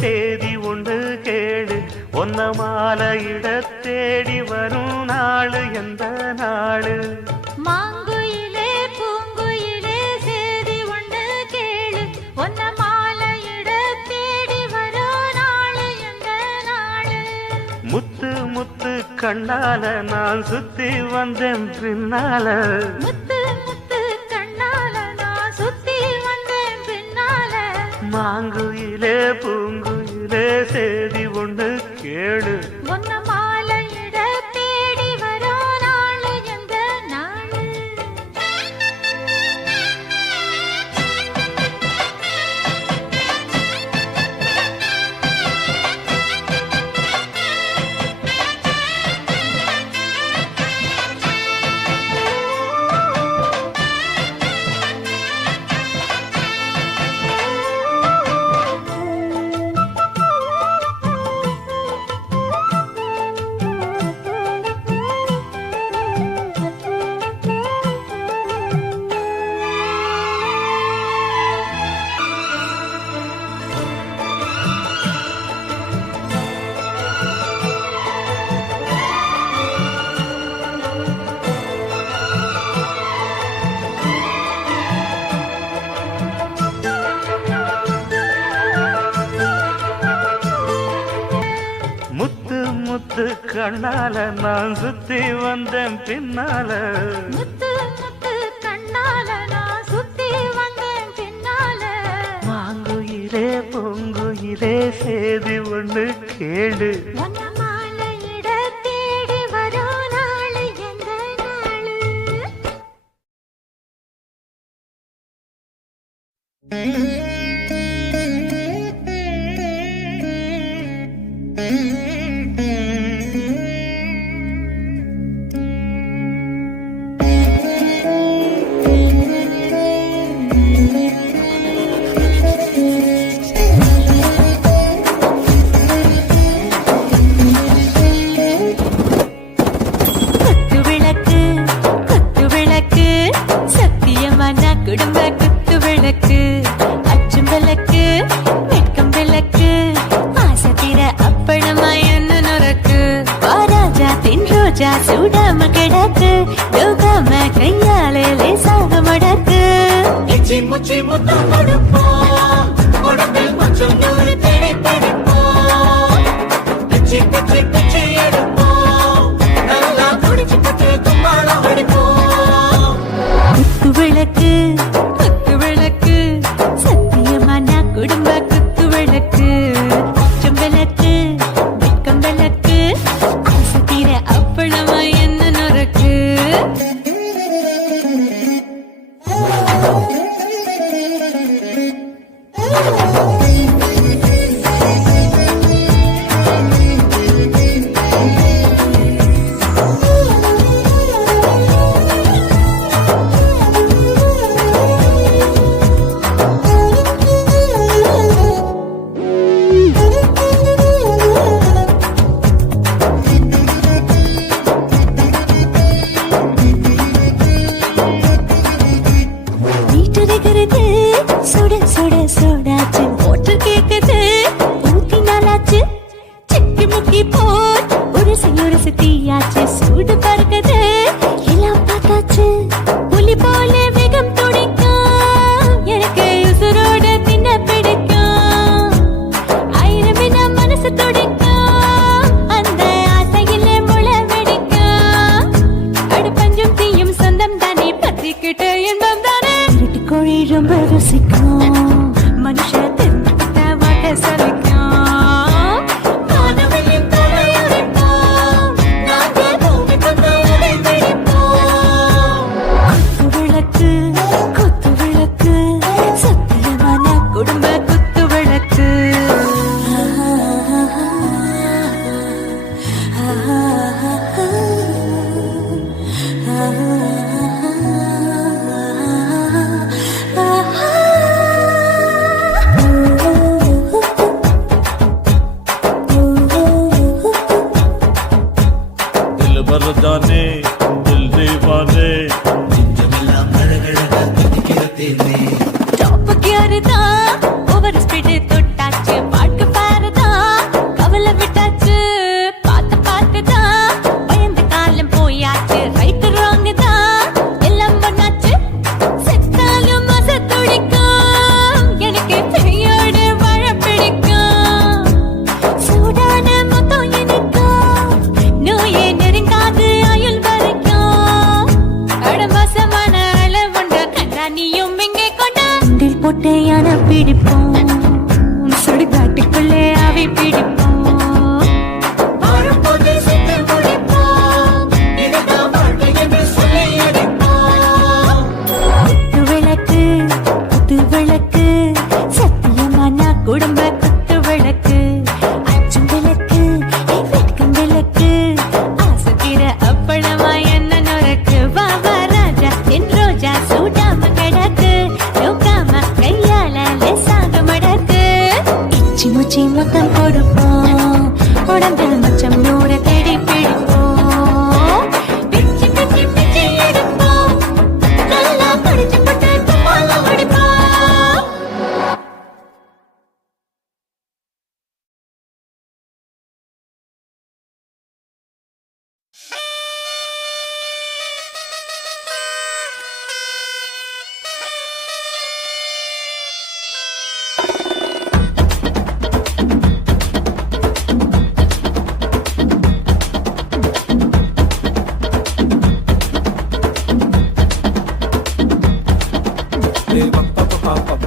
தேதி ஒன்று கேடு ஒன்ன மாலை இட தேடி வரும் நாள் எந்த நாள்? முத்து முத்து கண்ணால நான் சுத்தி வந்தேன் பின்னால. முத்து முத்து கண்ணால நான் சுத்தி வந்தேன் பின்னால. மாங்குயிலே பூ கண்ணால நான் சுத்தி வந்தேன் பின்னால. முத்து முத்து கண்ணால நான் சுத்தி வந்தேன் பின்னால. வாங்குயிலே பொங்குயிலே சேதி ஒண்ணு கேடு Mm-hmm. up.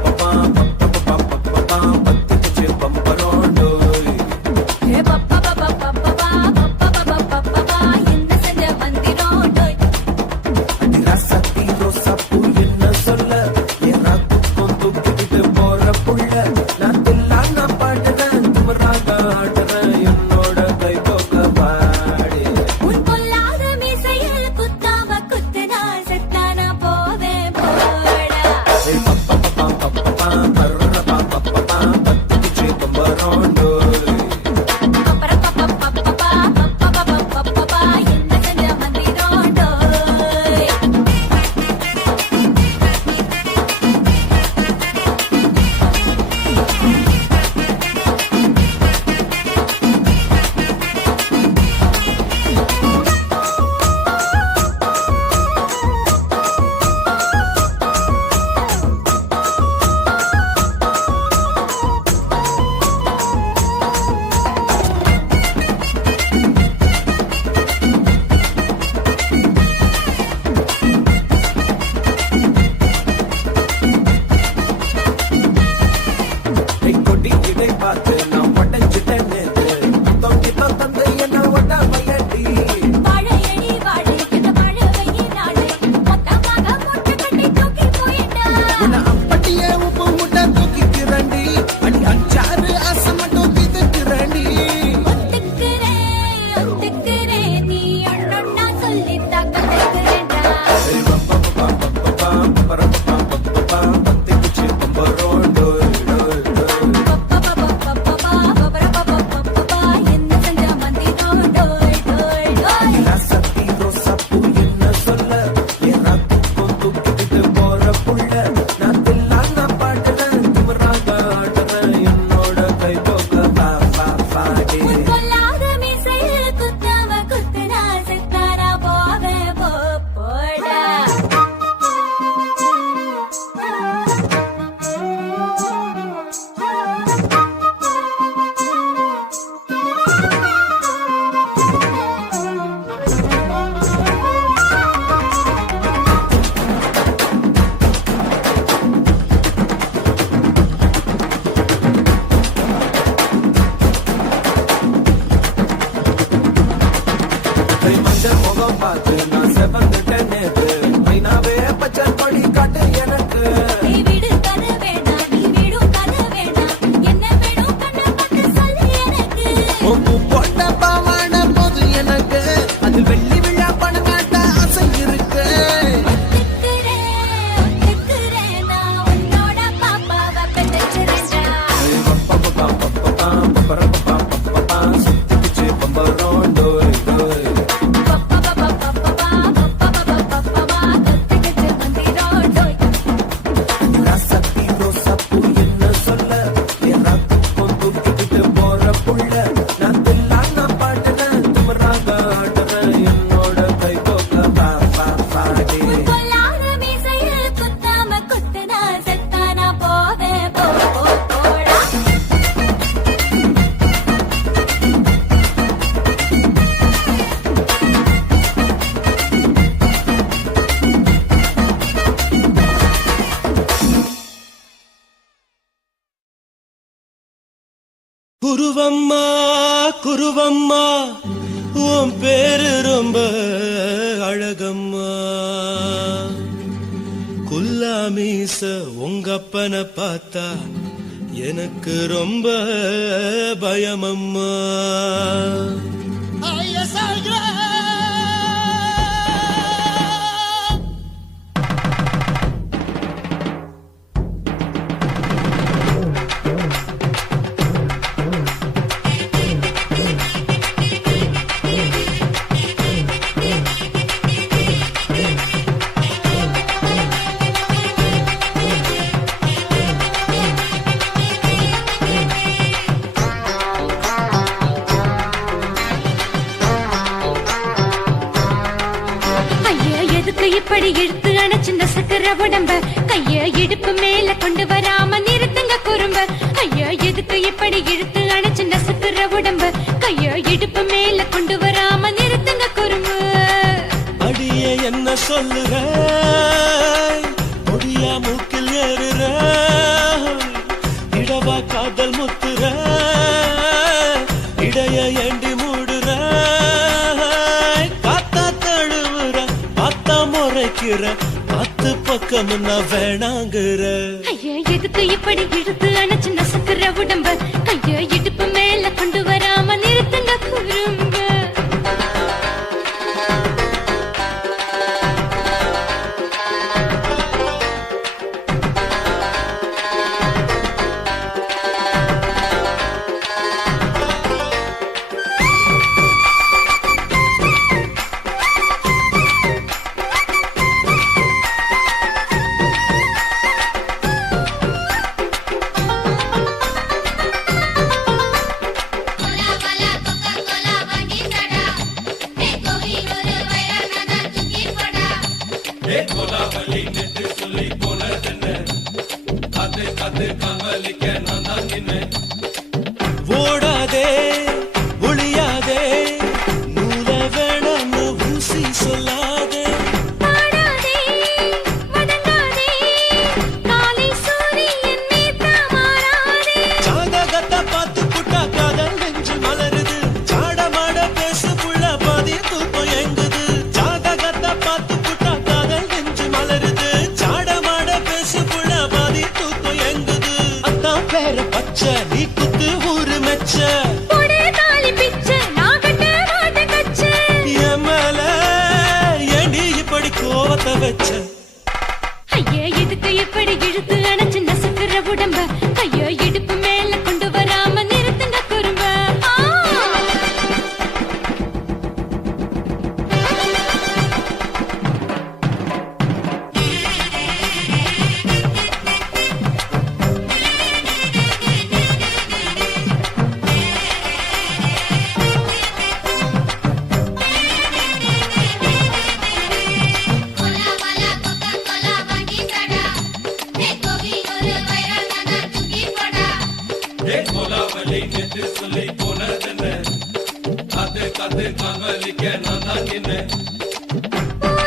உன்னை பார்த்து நான் உடஞ்சிட்டேன்னு குருவம்மா குருவம்மா உன் பேரு ரொம்ப அழகம்மா. குல்லாமீச உங்க அப்பனை பார்த்தா எனக்கு ரொம்ப பயமம்மா. எதுக்கு இழுத்து அணைச்சிந்த சக்கர உடம்ப. கைய இடுப்பு மேல கொண்டு வராம நிறுத்துங்க குறும்ப. ஐயா எதுக்கு இப்படி இழுத்து அணைச்சிந்த சக்கர உடம்ப. கைய இடுப்பு மேல கொண்டு வராம நிறுத்துங்க குறும்பு. அடிய என்ன சொல்லுற? முடியா மூக்கில் ஏறுற? இடவா காதல் முத்துற? இடைய ஏண்டி முறைக்கிற பத்து பக்கம் நான் வேணாங்குற. ஐயா எதுக்கு இப்படி இழுத்து அணைச்சு நசுக்கிற உடம்ப. ஐயா இடுப்பு மேல கொண்டு வர Amen